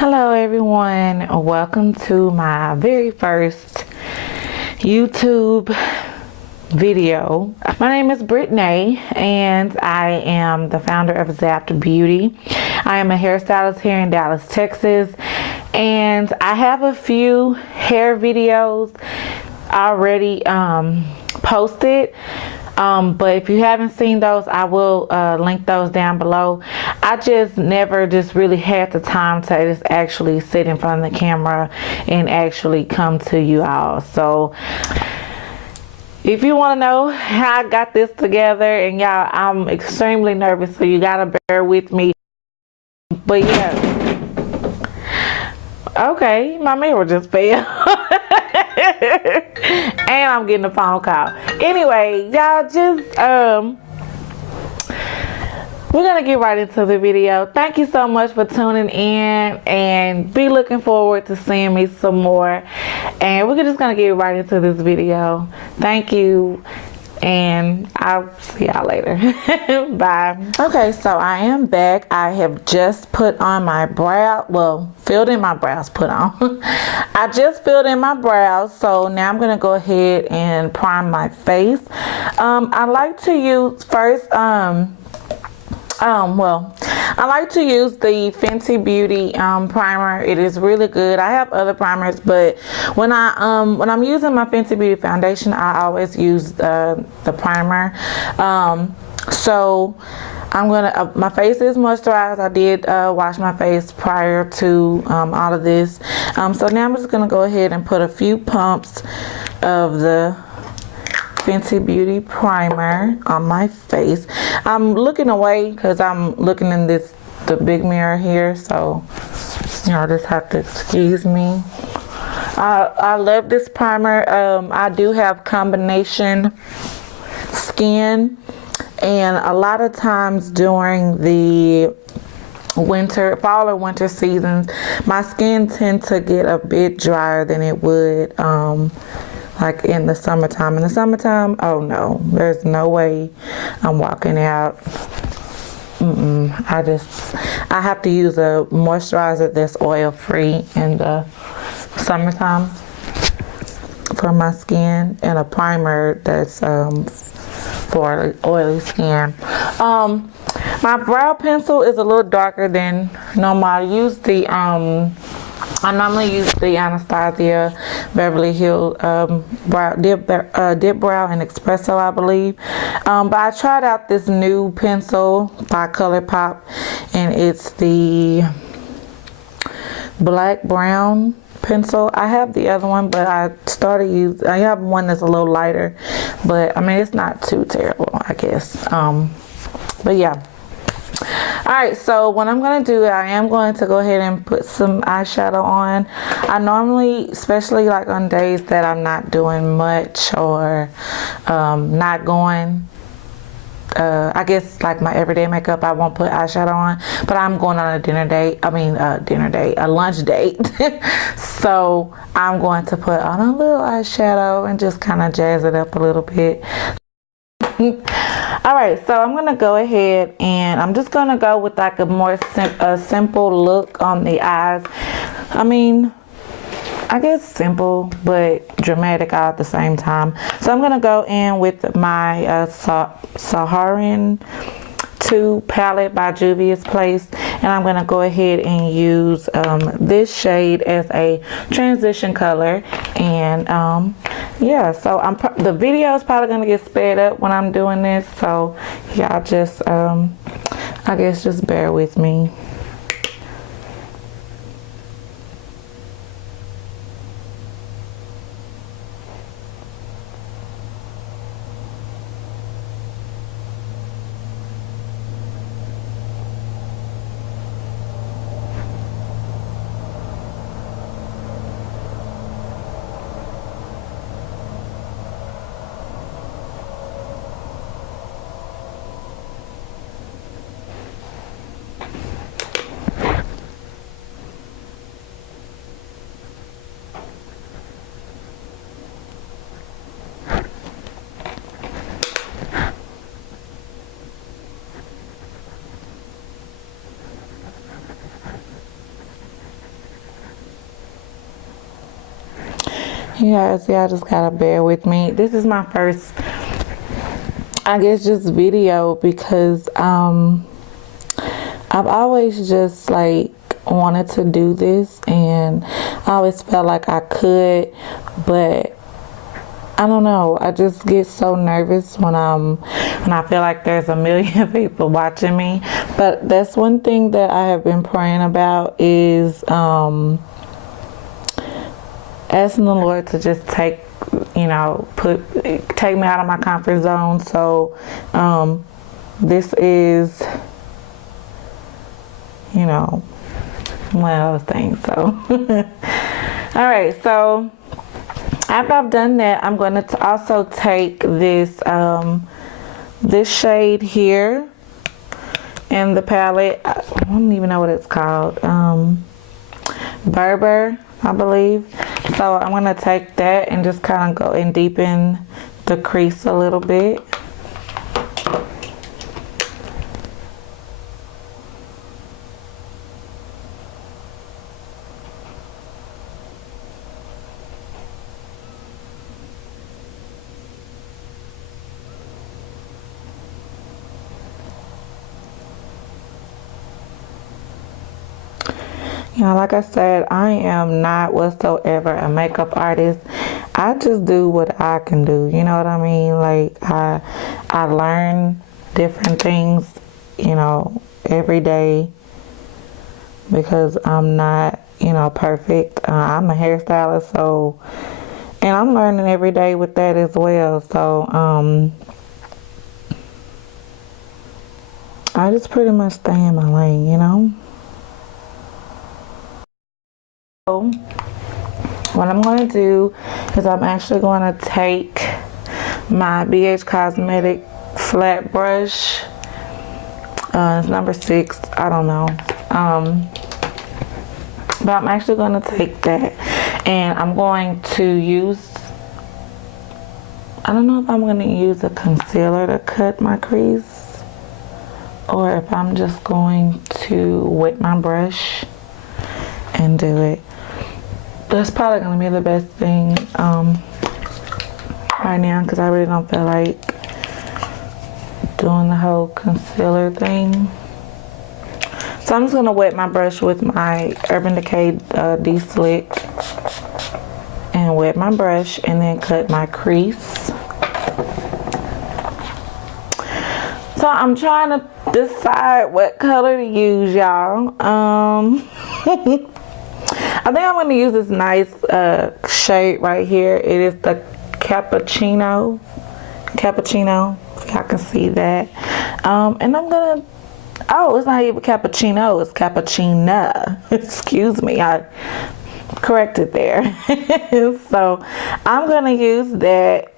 Hello everyone, welcome to my very first YouTube video. My name is Brittany and I am the founder of Zapped Beauty. I am a hairstylist here in Dallas, Texas, and I have a few hair videos already posted. But if you haven't seen those, I will link those down below. I just never really had the time to just actually sit in front of the camera and actually come to you all. So if you want to know how I got this together, and y'all, I'm extremely nervous, so you gotta bear with me. But yeah, okay, my mirror just fell. And I'm getting a phone call. Anyway, y'all, just we're gonna get right into the video. Thank you so much for tuning in, and be looking forward to seeing me some more. And we're just gonna get right into this video. Thank you, and I'll see y'all later. Bye. Okay, so I am back. I have just put on my brow, well, filled in my brows, put on. I just filled in my brows, so now I'm gonna go ahead and prime my face. I like to use first, I like to use the Fenty Beauty primer. It is really good. I have other primers, but when I'm using my Fenty Beauty foundation, I always use the primer. So I'm gonna, my face is moisturized. I did wash my face prior to all of this. So now I'm just gonna go ahead and put a few pumps of the Fenty Beauty primer on my face. I'm looking away because I'm looking in the big mirror here, so y'all just have to excuse me. I love this primer. I do have combination skin, and a lot of times during the fall or winter seasons, my skin tends to get a bit drier than it would like in the summertime. In the summertime, oh no, there's no way I'm walking out. I have to use a moisturizer that's oil free in the summertime for my skin, and a primer that's for oily skin. My brow pencil is a little darker than normal. I normally use the Anastasia Beverly Hills Dip Brow and Espresso, I believe. But I tried out this new pencil by ColourPop, and it's the black brown pencil. I have the other one, but I have one that's a little lighter, but I mean, it's not too terrible, I guess. But yeah. Alright, so what I'm going to do, I am going to go ahead and put some eyeshadow on. I normally, especially like on days that I'm not doing much or not going, I guess like my everyday makeup, I won't put eyeshadow on, but I'm going on a lunch date. So I'm going to put on a little eyeshadow and just kind of jazz it up a little bit. Alright, so I'm gonna go ahead and I'm just gonna go with like a more simple look on the eyes. I mean, I guess simple but dramatic all at the same time. So I'm gonna go in with my Saharan 2 palette by Juvias Place, and I'm gonna go ahead and use this shade as a transition color. And yeah, so the video is probably gonna get sped up when I'm doing this, so y'all just I guess just bear with me. Yeah, so y'all just gotta bear with me. This is my first, I guess, just video because I've always just like wanted to do this, and I always felt like I could, but I don't know. I just get so nervous when I feel like there's a million people watching me. But that's one thing that I have been praying about is asking the Lord to just take me out of my comfort zone. So this is, one of those things. So all right, so after I've done that, I'm going to also take this this shade here in the palette. I don't even know what it's called. Berber, I believe. So I'm going to take that and just kind of go and deepen the crease a little bit. Like I said, I am not whatsoever a makeup artist. I just do what I can do. You know what I mean? Like I learn different things, every day, because I'm not, perfect. I'm a hairstylist, and I'm learning every day with that as well. So I just pretty much stay in my lane, What I'm going to do is I'm actually going to take my BH Cosmetic flat brush. It's number 6. I don't know. But I'm actually going to take that and I'm going to use, I don't know if I'm going to use a concealer to cut my crease or if I'm just going to wet my brush and do it. That's probably going to be the best thing right now because I really don't feel like doing the whole concealer thing. So I'm just going to wet my brush with my Urban Decay De-Slick and wet my brush and then cut my crease. So I'm trying to decide what color to use, y'all. I think I'm going to use this nice shade right here. It is the Cappuccino, if y'all can see that. And I'm going to, it's not even cappuccino, it's cappuccina. Excuse me, I corrected there. So I'm going to use that,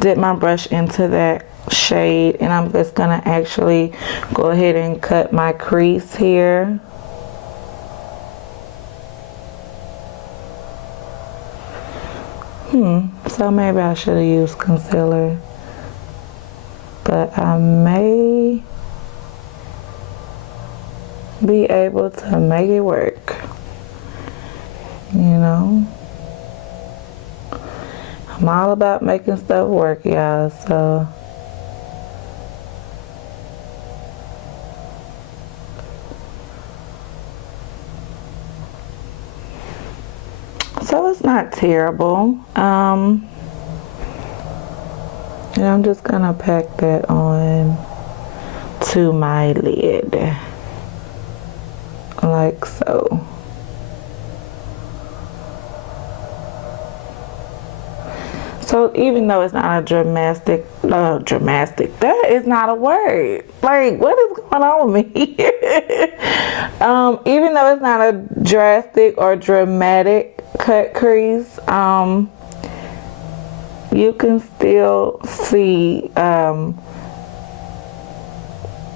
dip my brush into that shade, and I'm just gonna actually go ahead and cut my crease here. So maybe I should have used concealer, but I may be able to make it work, I'm all about making stuff work, y'all, so it's not terrible. And I'm just gonna pack that on to my lid like so. So even though it's not a dramatic, that is not a word. Like, what is going on with me here? Even though it's not a drastic or dramatic cut crease, you can still see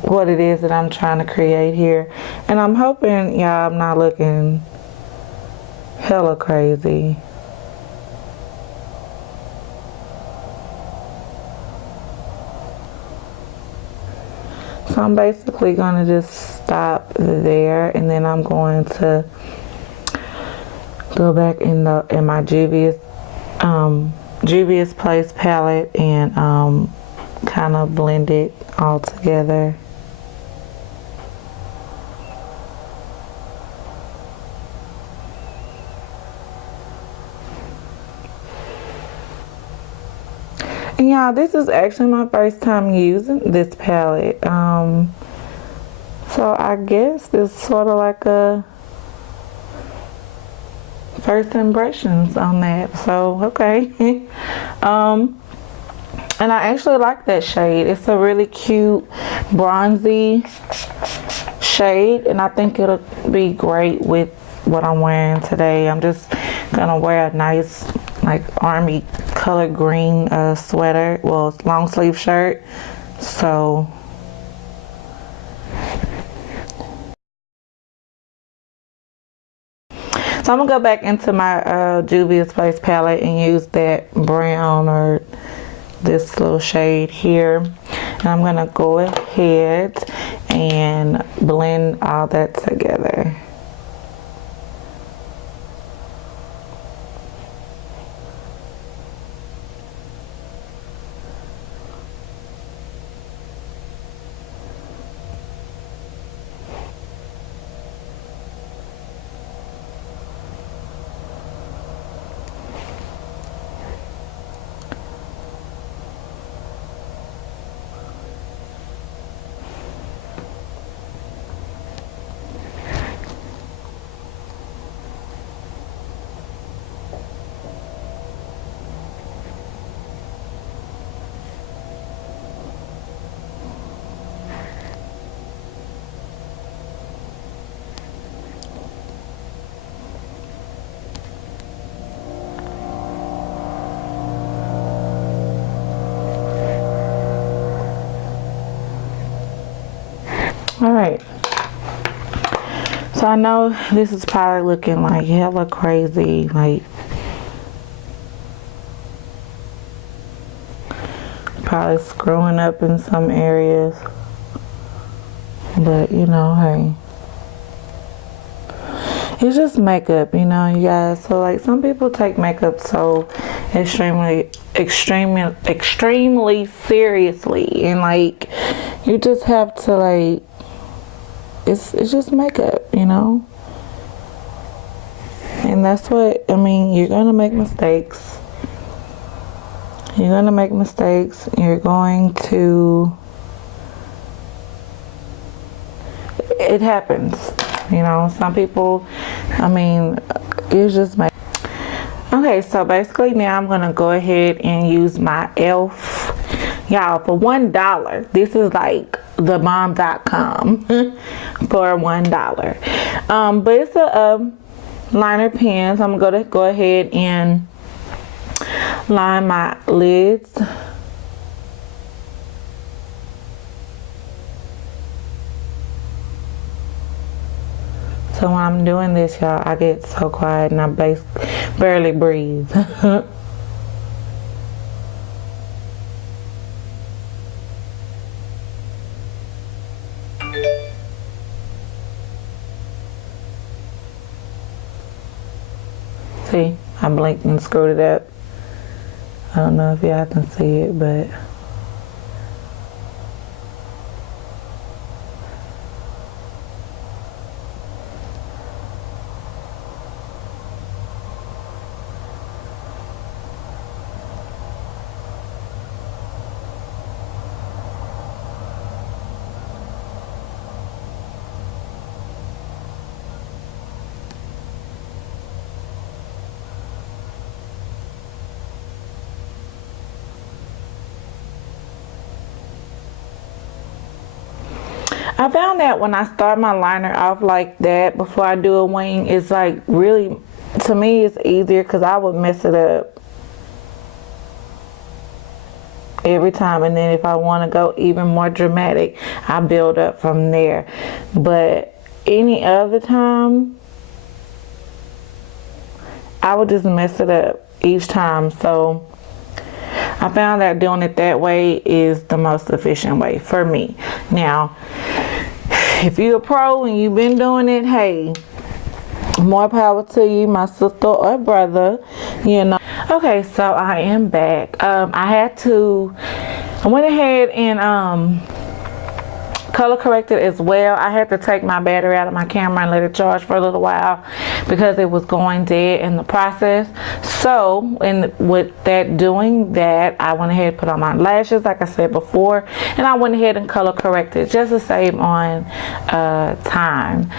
what it is that I'm trying to create here. And I'm hoping, y'all, I'm not looking hella crazy. So I'm basically gonna just stop there, and then I'm going to go back in my Juvias Place palette and kind of blend it all together. And y'all, this is actually my first time using this palette. So I guess it's sort of like a first impressions on that. So, okay. And I actually like that shade. It's a really cute bronzy shade, and I think it'll be great with what I'm wearing today. I'm just gonna wear a nice like army color green sweater, well, long sleeve shirt. So I'm gonna go back into my Juvias Place palette and use that brown or this little shade here, and I'm gonna go ahead and blend all that together. All right, so I know this is probably looking like hella crazy, like probably screwing up in some areas, but you know, hey, it's just makeup, you know, you guys. So like some people take makeup so extremely seriously, and like you just have to like, it's just makeup, you know. And that's what I mean. You're gonna make mistakes. You're gonna make mistakes. You're going to. It happens, you know. Some people, I mean, it's just make. Okay, so basically now I'm gonna go ahead and use my e.l.f. Y'all, for $1, this is like thebomb.com for $1. But it's a liner pen, so I'm gonna go ahead and line my lids. So when I'm doing this, y'all, I get so quiet and I barely breathe. See, I blinked and screwed it up. I don't know if y'all can see it, but I found that when I start my liner off like that before I do a wing, it's like really, to me, it's easier because I would mess it up every time. And then if I want to go even more dramatic, I build up from there. But any other time, I would just mess it up each time. So I found that doing it that way is the most efficient way for me. Now, if you're a pro and you've been doing it, hey, more power to you, my sister or brother, you know. Okay, so I am back. I went ahead and color corrected as well. I had to take my battery out of my camera and let it charge for a little while because it was going dead in the process. So with doing that, I went ahead and put on my lashes like I said before, and I went ahead and color corrected just to save on time.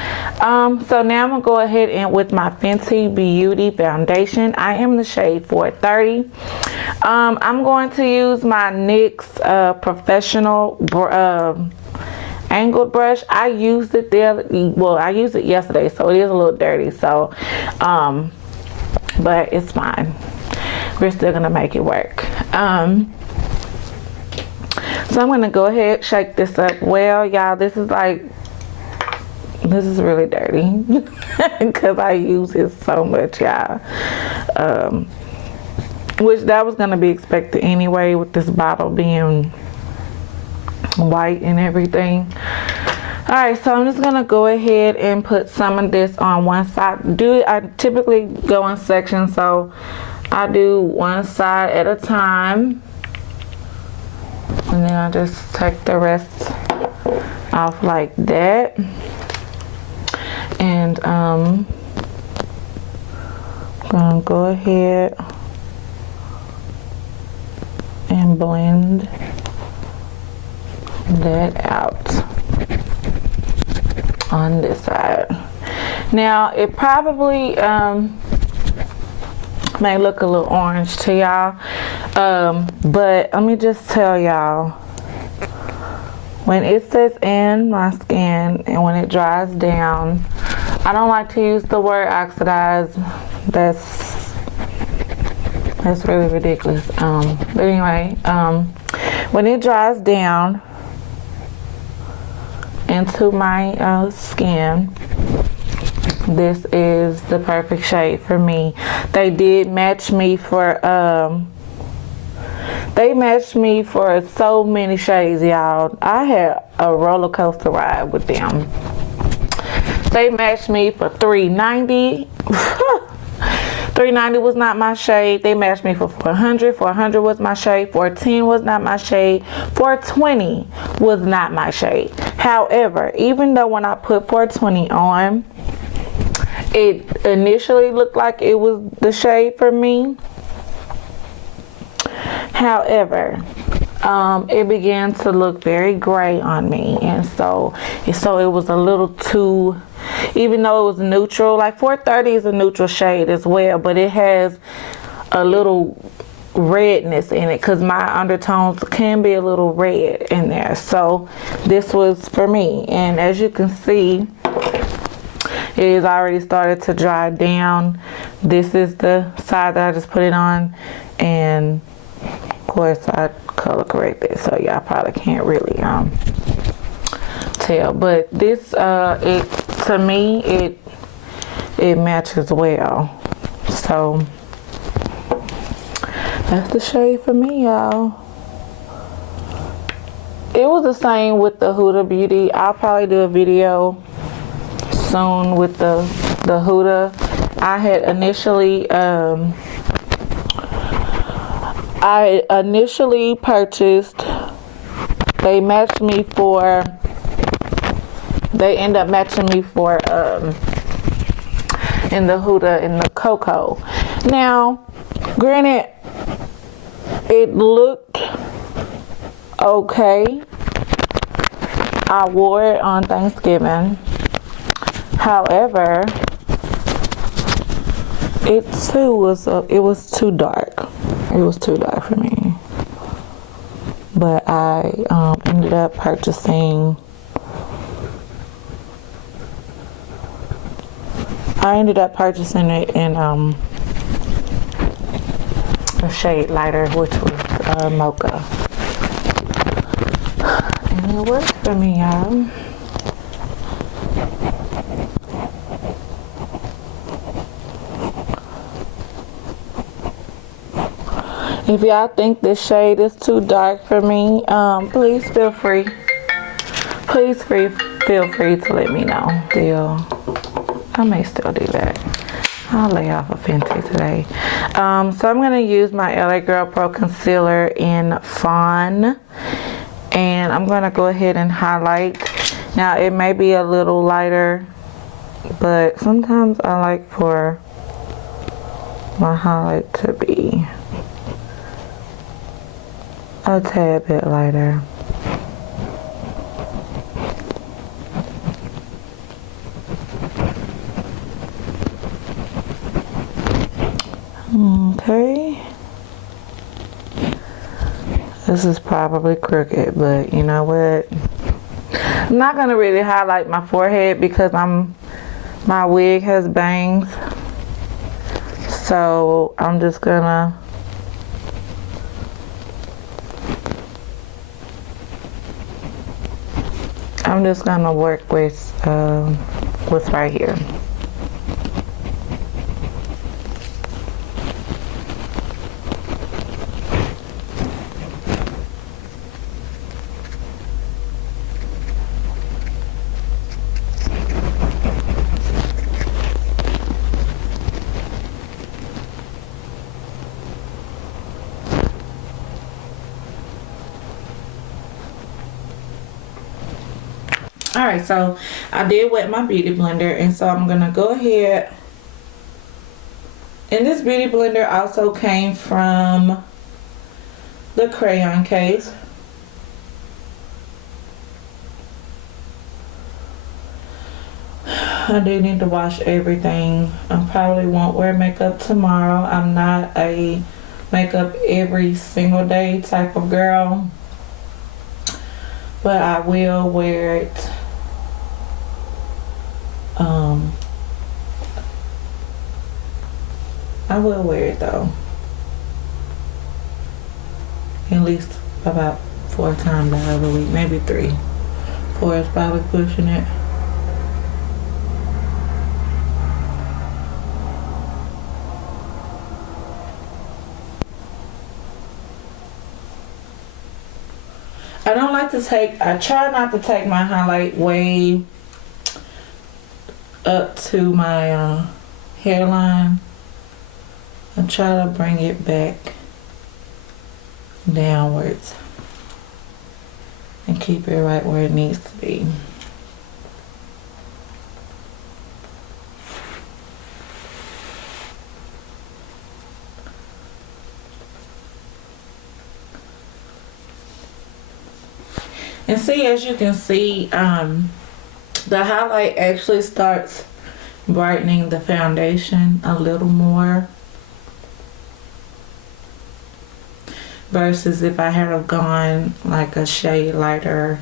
So now I'm gonna go ahead and with my Fenty Beauty foundation. I am the shade 430. I'm going to use my NYX professional angled brush. I used it I used it yesterday, so it is a little dirty, so but it's fine. We're still gonna make it work. So I'm gonna go ahead, shake this up well, y'all. This is really dirty because I use it so much, y'all. Which that was gonna be expected anyway, with this bottle being white and everything. All right, so I'm just gonna go ahead and put some of this on one side. I typically go in sections, so I do one side at a time, and then I just take the rest off like that. And I'm gonna go ahead and blend that out on this side. Now it probably may look a little orange to y'all, but let me just tell y'all, when it sits in my skin and when it dries down, I don't like to use the word oxidize. That's really ridiculous. But anyway, when it dries down into my skin, this is the perfect shade for me. They did match me for so many shades, y'all. I had a roller coaster ride with them. They matched me for $390. $390 was not my shade. They matched me for $400. $400 was my shade. $410 was not my shade. $420 was not my shade. However, even though when I put $420 on, it initially looked like it was the shade for me. However, it began to look very gray on me, and so it was a little too, even though it was neutral, like 430 is a neutral shade as well, but it has a little redness in it because my undertones can be a little red in there. So this was for me, and as you can see, it has already started to dry down. This is the side that I just put it on, and of course I color corrected, so y'all probably can't really tell, but this to me it matches well. So that's the shade for me, y'all. It was the same with the Huda Beauty. I'll probably do a video soon with the Huda. I initially purchased, they end up matching me for in the Huda in the Cocoa. Now, granted, it looked okay. I wore it on Thanksgiving. However, it was too dark. It was too dark for me. But I ended up purchasing it in a shade lighter, which was mocha. And it worked for me, y'all. If y'all think this shade is too dark for me, please feel free please feel free to let me know. Still, I may still do that. I'll lay off of Fenty today. So I'm going to use my LA Girl Pro Concealer in Fawn. And I'm going to go ahead and highlight. Now, it may be a little lighter, but sometimes I like for my highlight to be a tad bit lighter. Okay. This is probably crooked, but you know what? I'm not gonna really highlight my forehead because my wig has bangs. So I'm just gonna work with what's right here. Alright, so I did wet my beauty blender, and so I'm gonna go ahead, and this beauty blender also came from the Crayon case. I do need to wash everything. I probably won't wear makeup tomorrow. I'm not a makeup every single day type of girl, but I will wear it. I will wear it though. At least about 4 times out of the week, maybe 3. 4 is probably pushing it. I try not to take my highlight way up to my hairline. I try to bring it back downwards and keep it right where it needs to be. And see, as you can see, the highlight actually starts brightening the foundation a little more versus if I had have gone like a shade lighter,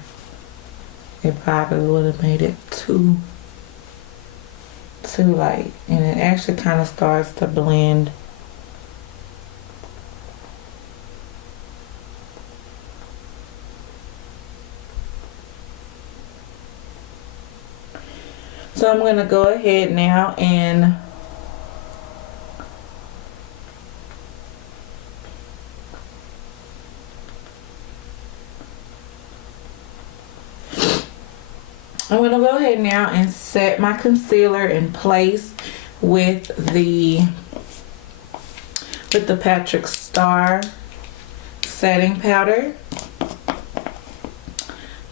it probably would have made it too light, and it actually kind of starts to blend. So I'm going to go ahead now and set my concealer in place with the Patrick Starrr setting powder.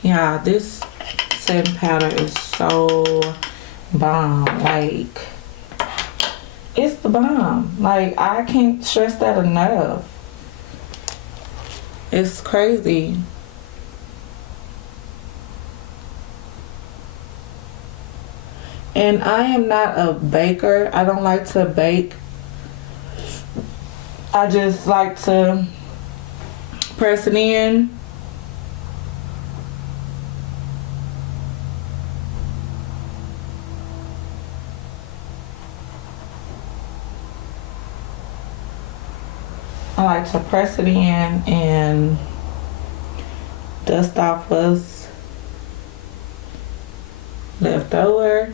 Yeah, this setting powder is so bomb. Like, it's the bomb. Like, I can't stress that enough. It's crazy. And I am not a baker. I don't like to bake. I just like to press it in. I like to press it in and dust off what's left over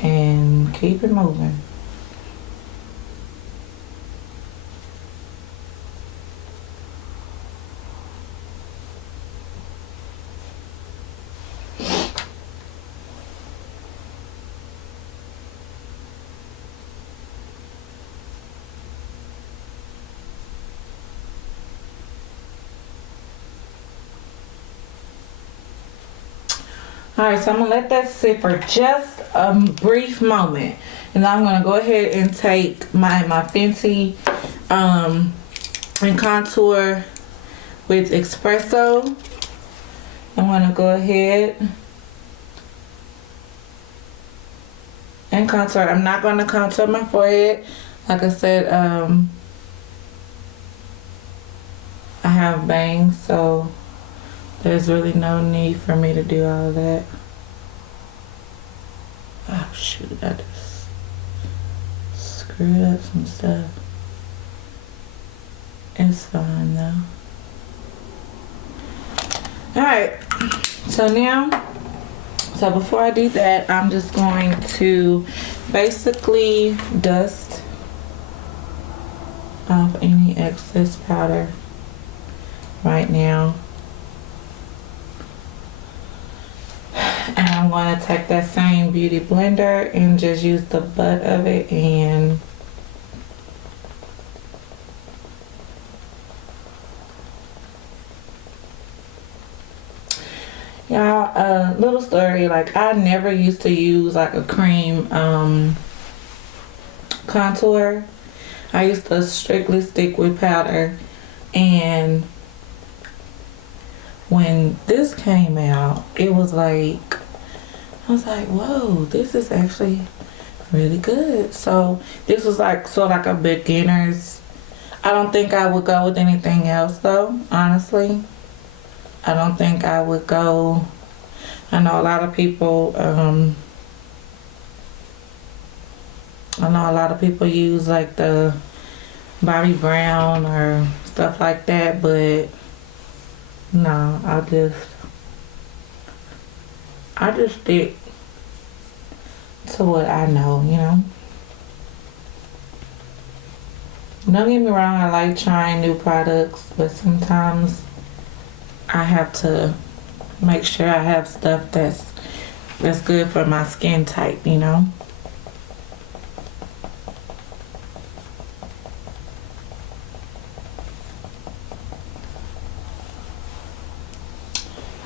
and keep it moving. Alright, so I'm going to let that sit for just a brief moment. And I'm going to go ahead and take my Fenty and contour with espresso. I'm going to go ahead and contour. I'm not going to contour my forehead. Like I said, I have bangs, so there's really no need for me to do all of that. Oh shoot, I just screwed up some stuff. It's fine though. Alright, so before I do that, I'm just going to basically dust off any excess powder right now. And I'm going to take that same beauty blender and just use the butt of it and y'all, little story, like I never used to use like a cream contour. I used to strictly stick with powder, and when this came out, it was like, I was like, whoa, this is actually really good. So this was like sort of like a beginner's. I don't think I would go with anything else though, honestly. I don't think I would go. I know a lot of people use like the Bobbi Brown or stuff like that, but no, I just stick to what I know, you know. Don't get me wrong, I like trying new products, but sometimes I have to make sure I have stuff that's good for my skin type, you know.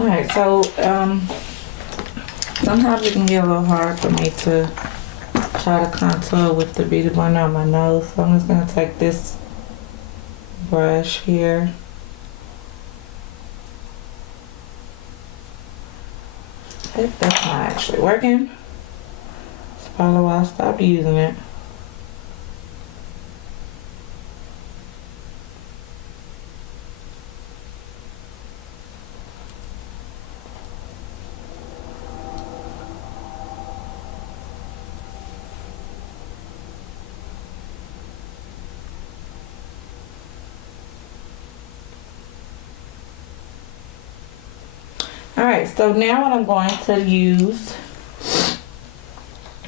Alright, so sometimes it can get a little hard for me to try to contour with the beauty blender on my nose, so I'm just going to take this brush here. If that's not actually working, that's probably why I stopped using it. Alright, so now what I'm going to use,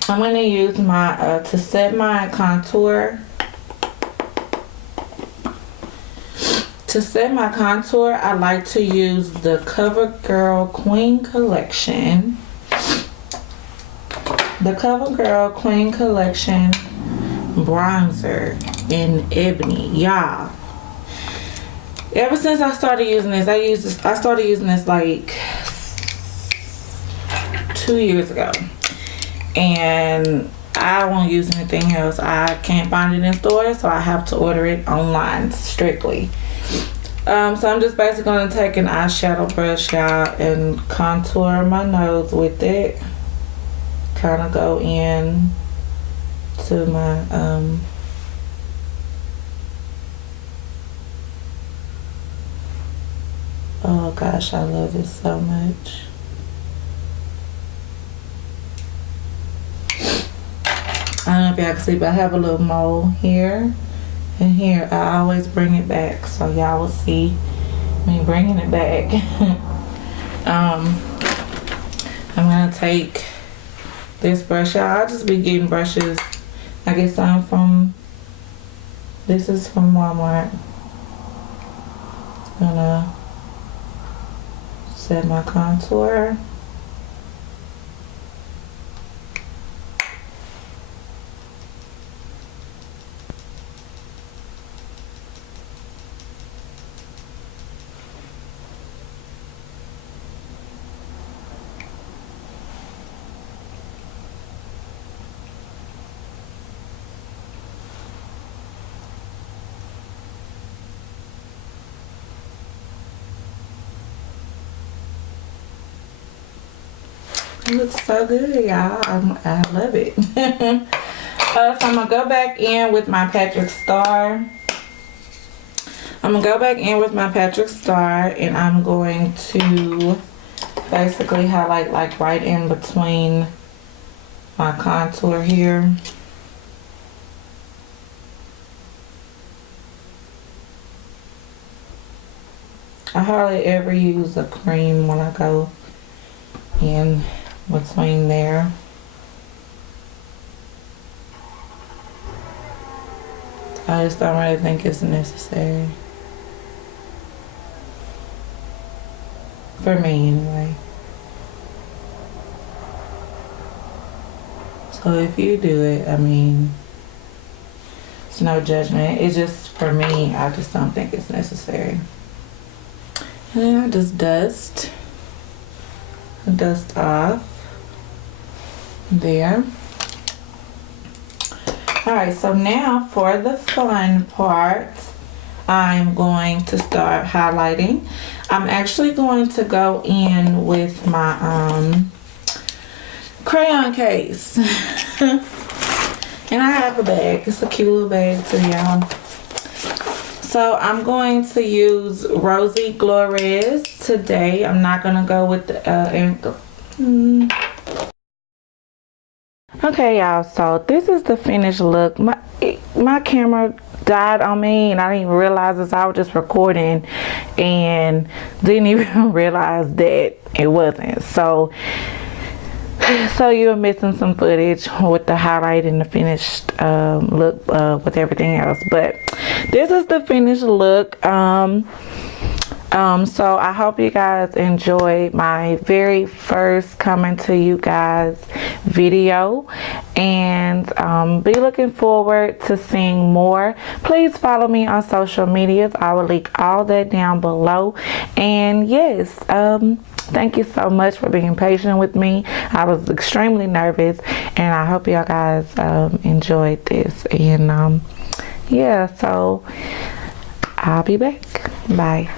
my, to set my contour. To set my contour, I like to use the CoverGirl Queen Collection. The CoverGirl Queen Collection bronzer in ebony, y'all. Ever since I started using this, I started using this like 2 years ago, and I won't use anything else. I can't find it in stores, so I have to order it online strictly. So I'm just basically going to take an eyeshadow brush out and contour my nose with it. Kind of go in to my oh gosh, I love this so much. I don't know if y'all can see, but I have a little mole here and here. I always bring it back, so y'all will see me bringing it back. I'm gonna take this brush out. I'll just be getting brushes. I get some this is from Walmart. Gonna set my contour. It looks so good, y'all. I love it. So I'm gonna go back in with my Patrick Starrr. I'm gonna go back in with my Patrick Starrr, and I'm going to basically highlight like right in between my contour here. I hardly ever use a cream when I go in between there. I just don't really think it's necessary. For me anyway. So if you do it, I mean, it's no judgment. It's just for me, I just don't think it's necessary. And then I just dust off there. Alright, so now for the fun part, I'm going to start highlighting. I'm actually going to go in with my crayon case. And I have a bag. It's a cute little bag too, y'all. So I'm going to use Rosy Glores today. I'm not going to go with the Okay, y'all, so this is the finished look. My camera died on me and I didn't even realize this. I was just recording and didn't even realize that it wasn't. So you're missing some footage with the highlight and the finished look with everything else. But this is the finished look. So I hope you guys enjoyed my very first coming to you guys video, and be looking forward to seeing more. Please follow me on social medias. I will link all that down below. And yes, thank you so much for being patient with me. I was extremely nervous, and I hope y'all guys enjoyed this. And yeah, so I'll be back. Bye.